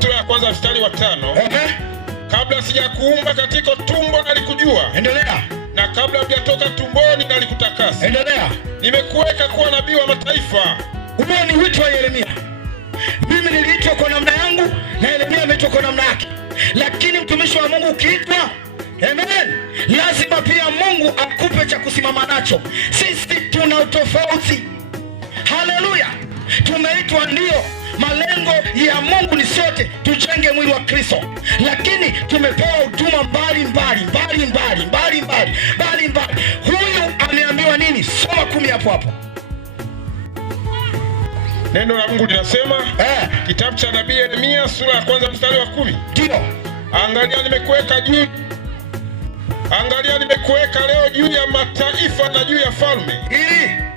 Sura ya kwanza mstari wa 5. Kabla sijakuumba katika tumbo nalikujua. Endelea. Na kabla hujatoka tumboni nalikutakasa. Endelea. Nimekuweka kuwa nabii wa mataifa. Huo ni wito wa Yeremia. Mimi niliitwa kwa namna yangu na Yeremia ameitwa kwa namna yake. Lakini mtumishi wa Mungu ukiitwa, amen, lazima pia Mungu akupe cha kusimama nacho. Sisi tuna utofauti. Haleluya. Tumeitwa ndio. Malengo ya Mungu ni sote tujenge mwili wa Kristo, lakini tumepewa huduma mbalimbali. Huyu ameambiwa nini? Soma 10 hapo hapo. Neno la Mungu linasema kitabu cha nabii Yeremia sura ya kwanza mstari wa 10. Ndio. Angalia nimekuweka leo juu ya mataifa na juu ya falme,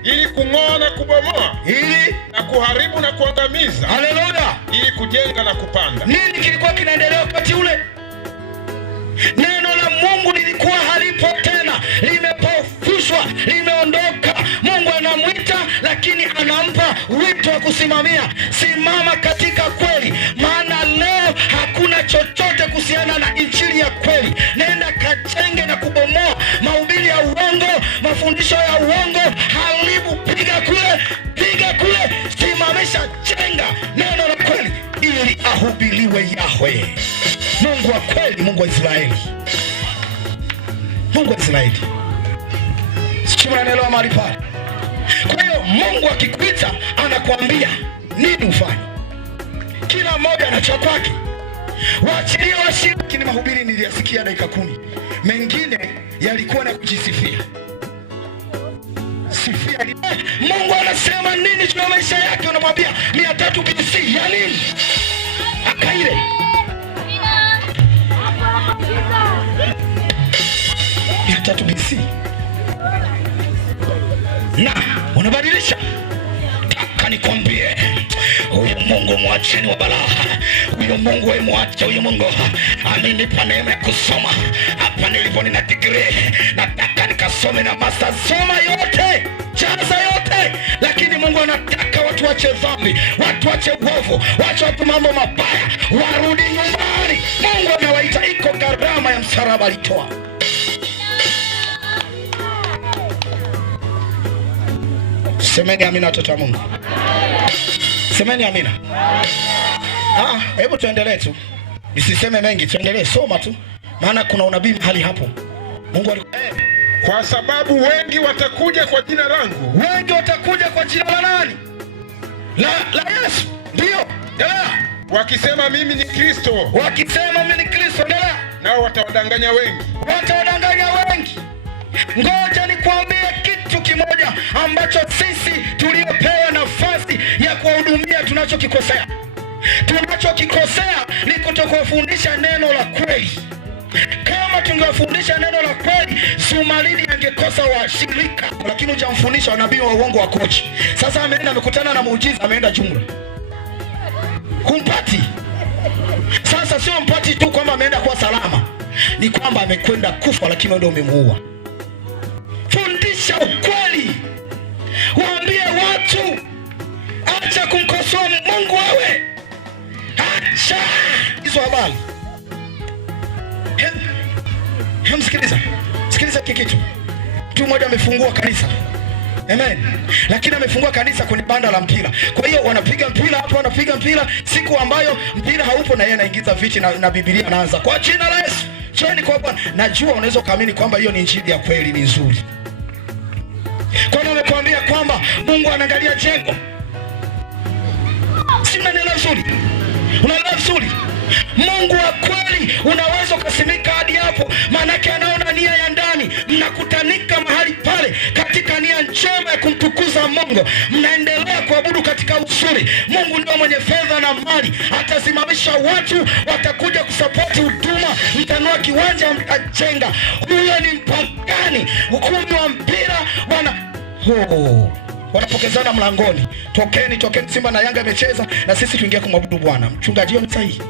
ili kung'oa na kubomoa, ili na kuharibu na kuangamiza. Haleluya. Ili kujenga na kupanda. Nini kilikuwa kinaendelea wakati ule? Neno la Mungu lilikuwa halipo tena, limepofushwa, limeondoka. Mungu anamwita, lakini anampa wito wa kusimamia. Simama katika kweli, maana leo hakuna chochote kuhusiana na injili ya kweli. Nenda kajenge na kubomoa mahubiri ya uongo, mafundisho ya uongo. Haribu, piga kule, simamisha, jenga neno la kweli ili ahubiriwe Yahweh, Mungu wa kweli, Mungu wa Israeli. Sio, mnaelewa mahali pale? Kwa hiyo Mungu akikuita anakuambia nini ufanye. Kila mmoja ana cha kwake. Waachilie washiriki. Ni mahubiri niliyasikia dakika 10. Mengine yalikuwa na kujisifia. Mungu anasema nini juu ya maisha yake? Unamwambia 300 BC ya nini? Akaile 300 BC na unabadilisha. Taka nikwambie, huyu Mungu mwacheni wa balaa. Huyu Mungu mwache. Huyu Mungu amenipa neema ya kusoma. Hapa nilipo nina degree, nataka nikasome na master. Soma yote, jaza yote, lakini Mungu anataka watu wache dhambi, watu wache uovu, watu mambo mabaya, warudi nyumbani. Mungu anawaita, iko gharama ya msalaba alitoa. Semeni amina watoto wa Mungu. Semeni amina. Hebu tuendelee tu. Nisiseme mengi, tuendelee, soma tu. Maana kuna unabii mahali hapo. Mungu kwa sababu wengi watakuja kwa jina langu. Wengi watakuja kwa jina la nani? La Yesu. Ndio. Endelea. Wakisema mimi ni Kristo. Endelea. Nao watawadanganya wengi. Ngoja nikwambie kitu kimoja ambacho sisi tuliopewa nafasi ya kuwahudumia tunachokikosea. Ni kutokufundisha neno la kweli. Kama tungefundisha neno la kweli, Zumaridi angekosa washirika. Lakini hujamfundisha nabii wa uongo wa kochi. Sasa ameenda amekutana na muujiza, ameenda jumla. Humpati. Sasa sio mpati tu kwamba ameenda kwa salama, ni kwamba amekwenda kufa, lakini ndio umemuua. Fundisha ukweli. Waambie watu, acha kumkosoa Mungu wewe. Acha hizo habari. Sikiliza kikitu. Mtu mmoja amefungua kanisa. Amen. Lakini amefungua kanisa kwenye banda la mpira. Kwa hiyo wanapiga mpira, siku ambayo mpira haupo na yeye anaingiza vichi na Biblia anaanza kwa jina la Yesu. Cheni kwa Bwana. Najua unaweza kuamini kwamba hiyo ni injili ya kweli, ni nzuri. Kwa nini nakwambia kwamba Mungu anaangalia jengo? Si unaelewa vizuri? Mungu wa kweli unaweza kusimika hadi hapo, maana yake anaona nia ya ndani. Mnakutanika mahali pale katika nia njema ya kumtukuza Mungu, mnaendelea kuabudu katika uzuri. Mungu ndio mwenye fedha na mali, atasimamisha watu watakuja kusapoti huduma, mtanua kiwanja, mtajenga. Huyo ni mpagani. Ukumbi wa mpira wanapokezana mlangoni, tokeni, Simba na Yanga imecheza na sisi tuingia kumwabudu Bwana. Mchungaji ni sahihi.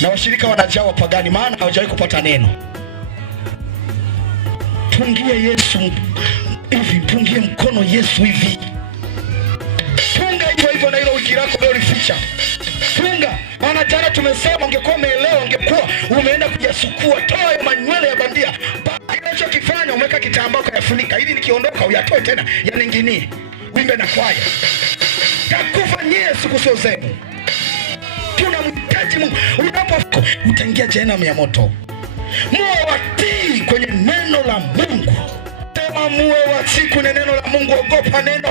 Na washirika wanajaa wapagani, maana hawajawahi kupata neno. Mpungie Yesu hivi, mpungie mkono Yesu hivi. Funga hivyo hivyo na hilo wiki lako leo lificha. Funga. Maana jana tumesema ungekuwa umeelewa, ungekuwa umeenda kujasukua. Toa hayo manywele ya bandia. Unachokifanya umeweka kitambaa ukayafunika ili nikiondoka uyatoe tena yaninginie. Wimbe na kwaya. Takufa Yesu kusio zenu. Tunamhitaji Mungu. Unapofuko utaingia jehanamu ya moto. Muwe watii kwenye neno la Mungu. Sema muwe watii kwenye neno la Mungu. Ogopa neno.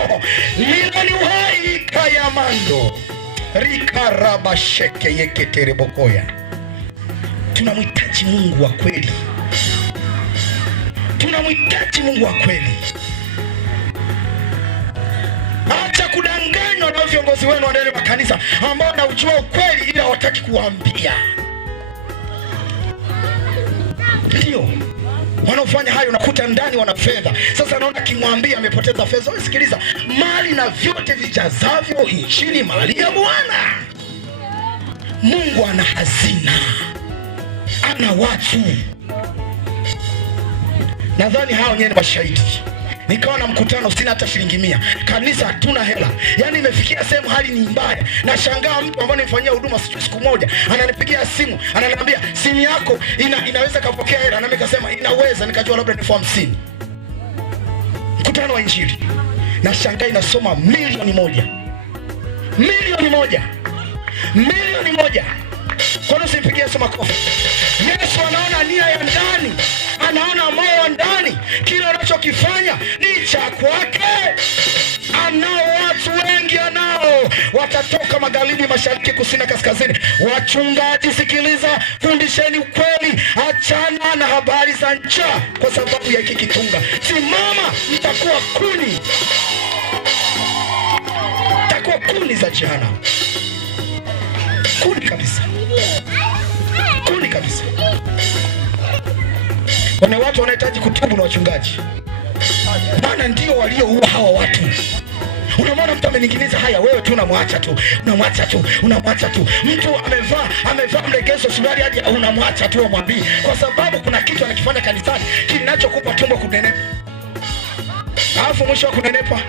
Lile ni uhai kayamando. Rikarabasheke yeketerebokoya. Tunamhitaji Mungu wa kweli. Tunamhitaji Mungu wa kweli. Acha kudanganywa na viongozi wenu wa ndani wa kanisa ambao wanaujua ukweli ila hawataki kuambia. Ndio wanaofanya hayo, unakuta ndani wana fedha. Sasa naona kimwambia amepoteza fedha. Sikiliza, mali na vyote vijazavyo nchini mali ya Bwana. Mungu ana hazina, ana watu. Nadhani hao wenyewe ni mashahidi. Nikawa na mkutano sina hata shilingi 100. Kanisa hatuna hela. Yaani imefikia sehemu hali ni mbaya. Nashangaa mtu ambaye nimfanyia huduma siku moja ananipigia simu, ananiambia simu yako inaweza kupokea hela. Na mimi nikasema inaweza, nikajua labda ni 50. Mkutano wa Injili. Nashangaa inasoma milioni moja. Milioni moja. Milioni moja. Kwa nini usimpigie Yesu makofi? Yesu anaona nia ya ndani. Anaona moyo wa ndani. Kile unachokifanya ni cha kwake. Anao watu wengi, anao. Watatoka magharibi, mashariki, kusini, kaskazini. Wachungaji, sikiliza, fundisheni ukweli. Achana na habari za njaa kwa sababu ya hiki kitunga. Simama, mtakuwa kuni. Mtakuwa kuni za jehanamu. Kuni kabisa. Kuni kabisa. Wana watu wanahitaji kutubu na wachungaji. Maana ndio walioua hawa watu. Unamwona mtu ameninginiza, haya wewe tu unamwacha tu. Unamwacha tu, unamwacha tu. Mtu amevaa mlegezo suruali hadi unamwacha tu umwambie. Kwa sababu kuna kitu anakifanya kanisani kinachokupa tumbo kunenepa. Alafu mwisho wa kunenepa.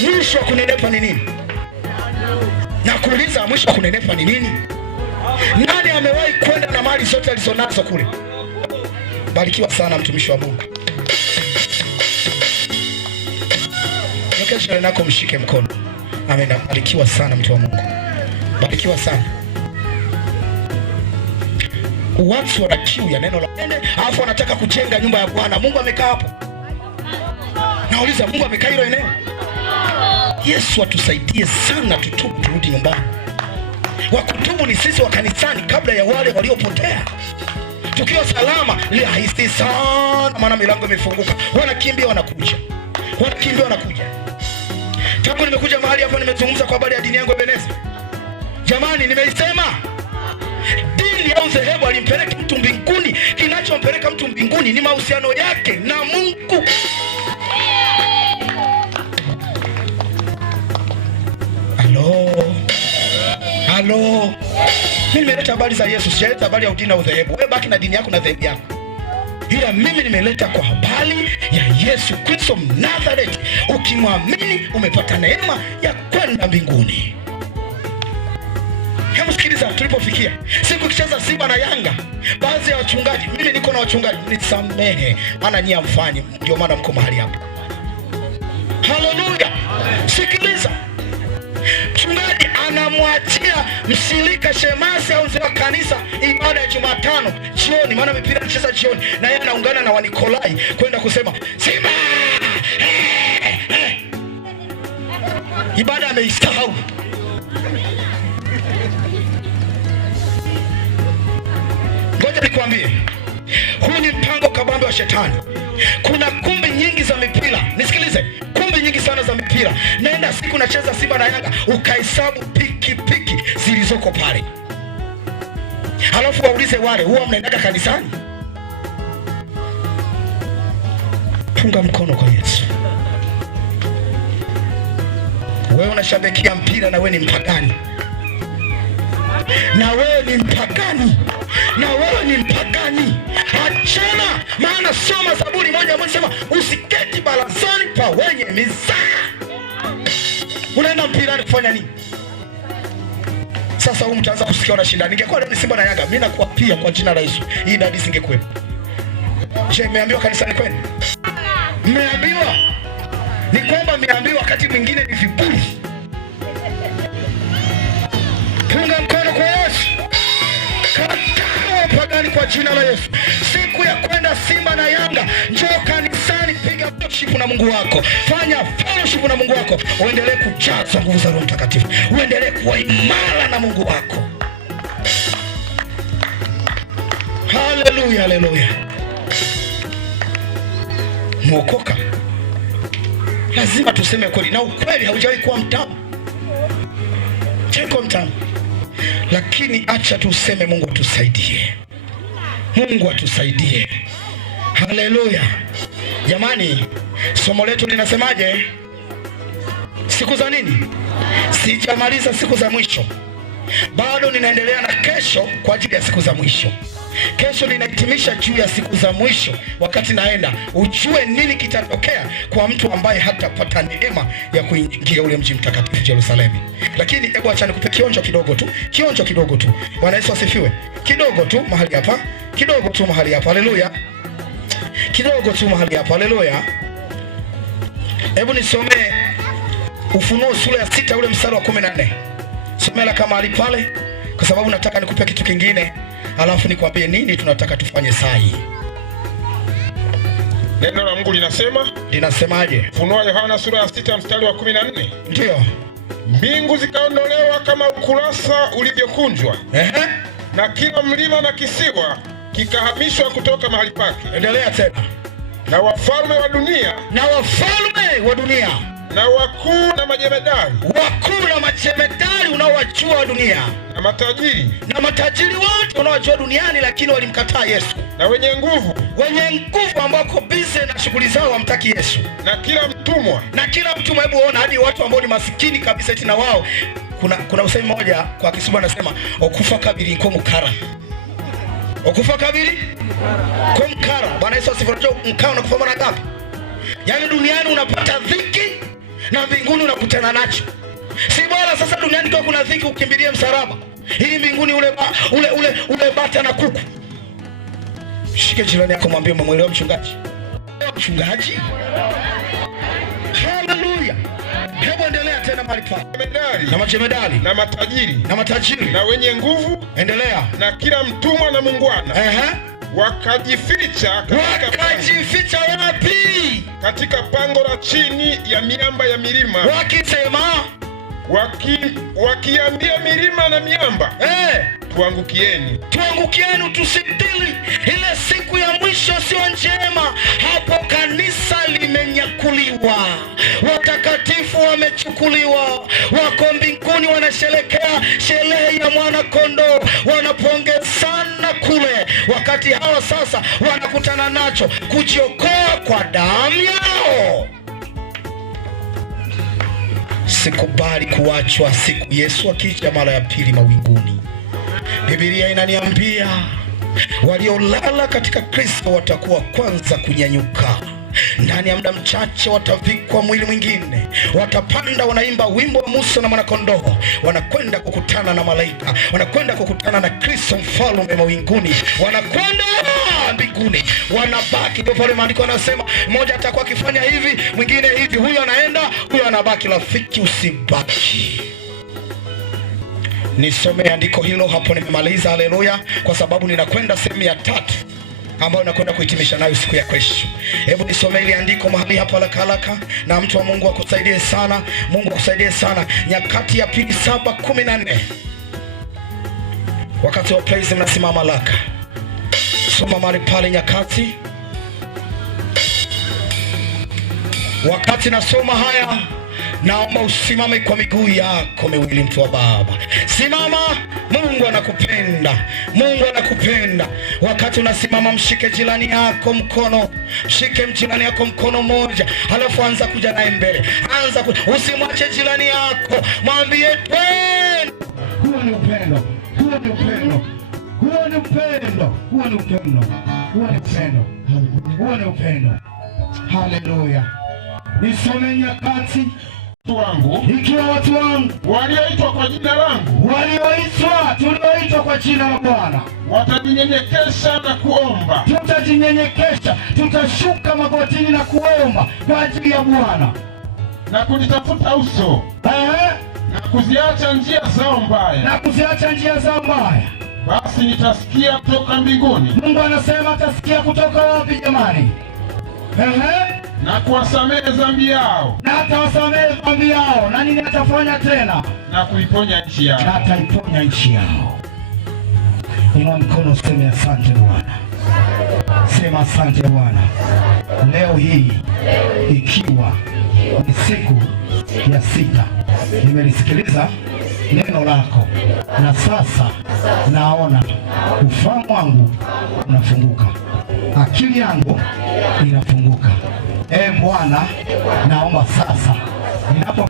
Mwisho wa kunenepa ni nini? Na kuuliza mwisho wa kunenepa ni nini? Nani amewahi kwenda na mali zote alizonazo kule? Barikiwa sana mtumishi wa Mungu. Nikesha nako mshike mkono. Amen. Barikiwa sana mtu wa Mungu. Barikiwa sana. Watu wana kiu ya neno la Mungu. Alafu wanataka kujenga nyumba ya Bwana. Mungu amekaa hapo. Nauliza, Mungu amekaa hilo eneo? Yesu atusaidie sana tutubu, turudi nyumbani. Wakutubu ni sisi wa kanisani kabla ya wale waliopotea. Tukiwa salama rahisi sana, maana milango imefunguka. Wanakimbia wanakuja. Wanakimbia wanakuja. Tangu nimekuja mahali hapa nimezungumza kwa habari ya dini yangu Ebeneza. Jamani, nimeisema dini au dhehebu alimpeleka mtu mbinguni. Kinachompeleka mtu mbinguni ni mahusiano yake na Mungu. Halo. Mimi nimeleta habari za Yesu, sijaleta habari ya dini au dhehebu. Wewe baki na dini yako na dhehebu yako. Ila mimi nimeleta kwa habari ya Yesu Kristo Mnazareti. Ukimwamini umepata neema ya kwenda mbinguni. Hebu sikiliza tulipofikia. Siku kicheza Simba na Yanga, baadhi ya wachungaji, mimi niko na wachungaji, nisamehe, maana nyinyi hamfanyi, ndio maana mko mahali hapa. Haleluya. Sikiliza. Mchungaji anamwachia mshirika shemasi au mzee wa kanisa ibada ya Jumatano jioni, maana mipira inacheza jioni, na yeye anaungana na Wanikolai kwenda kusema Simba. Ibada ameisahau. Ngoja nikwambie, huu ni mpango kabambe wa shetani. Kuna kumbi nyingi za mipira. Nisikilize, kumbi nyingi sana za mipira. Nenda siku nacheza Simba na Yanga, ukahesabu piki zilizoko pale. Halafu waulize wale, huwa mnaendaka kanisani? Punga mkono kwa Yesu. Wewe unashabikia mpira na wewe ni mpagani. Na wewe ni mpagani. na wewe ni mpagani, achana. Maana soma Zaburi 1:1, usiketi barazani pa wenye mizaa. Unaenda mpirani kufanya nini? Sasa huyu mtaanza kusikia unashinda. Ningekuwa ni Simba na Yanga, mimi nakuwa pia kwa jina la Yesu, hii dadi singekuwepo. Je, mmeambiwa kanisani kwenu? Mmeambiwa? Ni kwamba mmeambiwa wakati mwingine ni viburi. Punga mkono kwa Yesu. Kataa pagani kwa jina la Yesu. Siku ya kwenda Simba na Yanga, njoo kanisani, piga fellowship na Mungu wako. Fanya fellowship na Mungu wako. Uendelee kujazwa nguvu za Roho Mtakatifu. Uendelee kuwa imara na Mungu wako. Haleluya, haleluya. Mwokoka, lazima tuseme kweli, na ukweli haujawahi kuwa mtamu. Cheko mtamu. Lakini acha tuseme Mungu atusaidie. Mungu atusaidie. Haleluya. Jamani, somo letu linasemaje? Siku za nini? Sijamaliza siku za mwisho. Bado ninaendelea na kesho kwa ajili ya siku za mwisho. Kesho ninahitimisha juu ya siku za mwisho. Wakati naenda, ujue nini kitatokea kwa mtu ambaye hatapata neema ya kuingia ule mji mtakatifu Yerusalemu. Lakini hebu acha nikupe kionjo kidogo tu. Kionjo kidogo tu. Bwana Yesu asifiwe. Kidogo tu mahali hapa. Kidogo tu mahali hapa. Haleluya. Kidogo tu mahali hapa. Haleluya. Hebu nisomee Ufunuo sura ya 6 ule mstari wa 14. Somela kama ali pale, kwa sababu nataka nikupe kitu kingine, alafu nikwambie nini tunataka tufanye saa hii. Neno la Mungu linasema, linasemaje? Ufunuo Yohana sura ya 6 mstari wa 14. Ndio. Mbingu zikaondolewa kama ukurasa ulivyokunjwa. Na kila mlima na kisiwa kikahamishwa kutoka mahali pake. Endelea tena. Na wafalme wa dunia, na wafalme wa dunia, na wakuu na majemedari, wakuu na majemedari unaowajua wa dunia, na matajiri, na matajiri wote unaowajua duniani, lakini walimkataa Yesu. Na wenye nguvu, ambao wako busy na shughuli zao, wamtaki Yesu. Na kila mtumwa, hebu ona, hadi watu ambao ni masikini kabisa, eti na wao. Kuna usemi mmoja kwa Kiswahili anasema okufa kabiri nko mukara. Okufa kabiri kwa mkara. Bwana Yesu asifiwe. Mkao unakufa mara ngapi? Yaani duniani unapata dhiki na mbinguni unakutana nacho. Si bora sasa duniani kwa kuna dhiki ukimbilie msalaba, ili mbinguni ule bata na kuku. Shike jirani yako, mwambie umemwelewa mchungaji. Mchungaji. Haleluya. Hebu endelea tena mahali pa. Na majemedari, na matajiri, na matajiri, na wenye nguvu. Endelea. Na kila mtumwa na mungwana. Wakajificha wapi? Katika pango la chini ya miamba ya milima. Wakisema, wakiambia milima na miamba, tuangukieni, tusitili. Ile siku ya mwisho sio njema. Hapo kanisa limenyakuliwa, watakatifu wamechukuliwa, wako mbinguni wanasherekea sherehe ya mwana kondoo, wanapongezana kule, wakati hawa sasa wanakutana nacho kujiokoa kwa damu yao. Sikubali kuachwa siku Yesu akija mara ya pili mawinguni. Biblia inaniambia waliolala katika Kristo watakuwa kwanza kunyanyuka. Ndani ya muda mchache watavikwa mwili mwingine, watapanda, wanaimba wimbo wa Musa na mwanakondoo, wanakwenda kukutana na malaika, wanakwenda kukutana na Kristo mfalme mawinguni, wanakwenda mbinguni, wanabaki. Ndio pale maandiko yanasema mmoja atakuwa akifanya hivi, mwingine hivi, huyu anaenda, huyu anabaki. Rafiki, usibaki. Nisome andiko hilo hapo, nimemaliza. Haleluya. Kwa sababu ninakwenda sehemu ya 3 ambayo nakwenda kuhitimisha nayo siku ya kesho. Hebu nisome ile andiko mahali hapa haraka, na mtu wa Mungu akusaidie sana. Mungu akusaidie sana. Nyakati ya pili 7:14. Wakati wa praise mnasimama haraka. Soma mahali pale Nyakati. Wakati nasoma haya, naomba usimame kwa miguu yako miwili, mtu wa Baba. Simama. Mungu anakupenda. Mungu anakupenda. Wakati unasimama, mshike jirani yako mkono. Mshike jirani yako mkono mmoja, halafu anza kuja naye mbele. Usimwache jirani yako. Mwambie twende. Huo ni upendo. Huo ni upendo. Huo ni upendo, huo ni upendo, huo ni upendo, huo ni upendo. Haleluya. Nisome Nyakati wangu, ikiwa watu wangu walioitwa kwa jina langu, tulioitwa kwa jina la Bwana watajinyenyekesha na kuomba. Tutajinyenyekesha, tutashuka magotini na kuomba kwa ajili ya Bwana na kunitafuta uso, na kuziacha njia zao mbaya, basi nitasikia kutoka mbinguni. Mungu anasema atasikia kutoka wapi jamani? Na kuwasamehe dhambi yao, na atawasamehe dhambi yao. Na nini atafanya tena? Na kuiponya nchi yao, na ataiponya nchi yao. Inua mkono, sema asante Bwana, sema asante Bwana. Leo hii ikiwa ni siku ya 6, nimelisikiliza neno lako, na sasa naona ufahamu wangu unafunguka, akili yangu inafunguka. Bwana, naomba sasa ninapo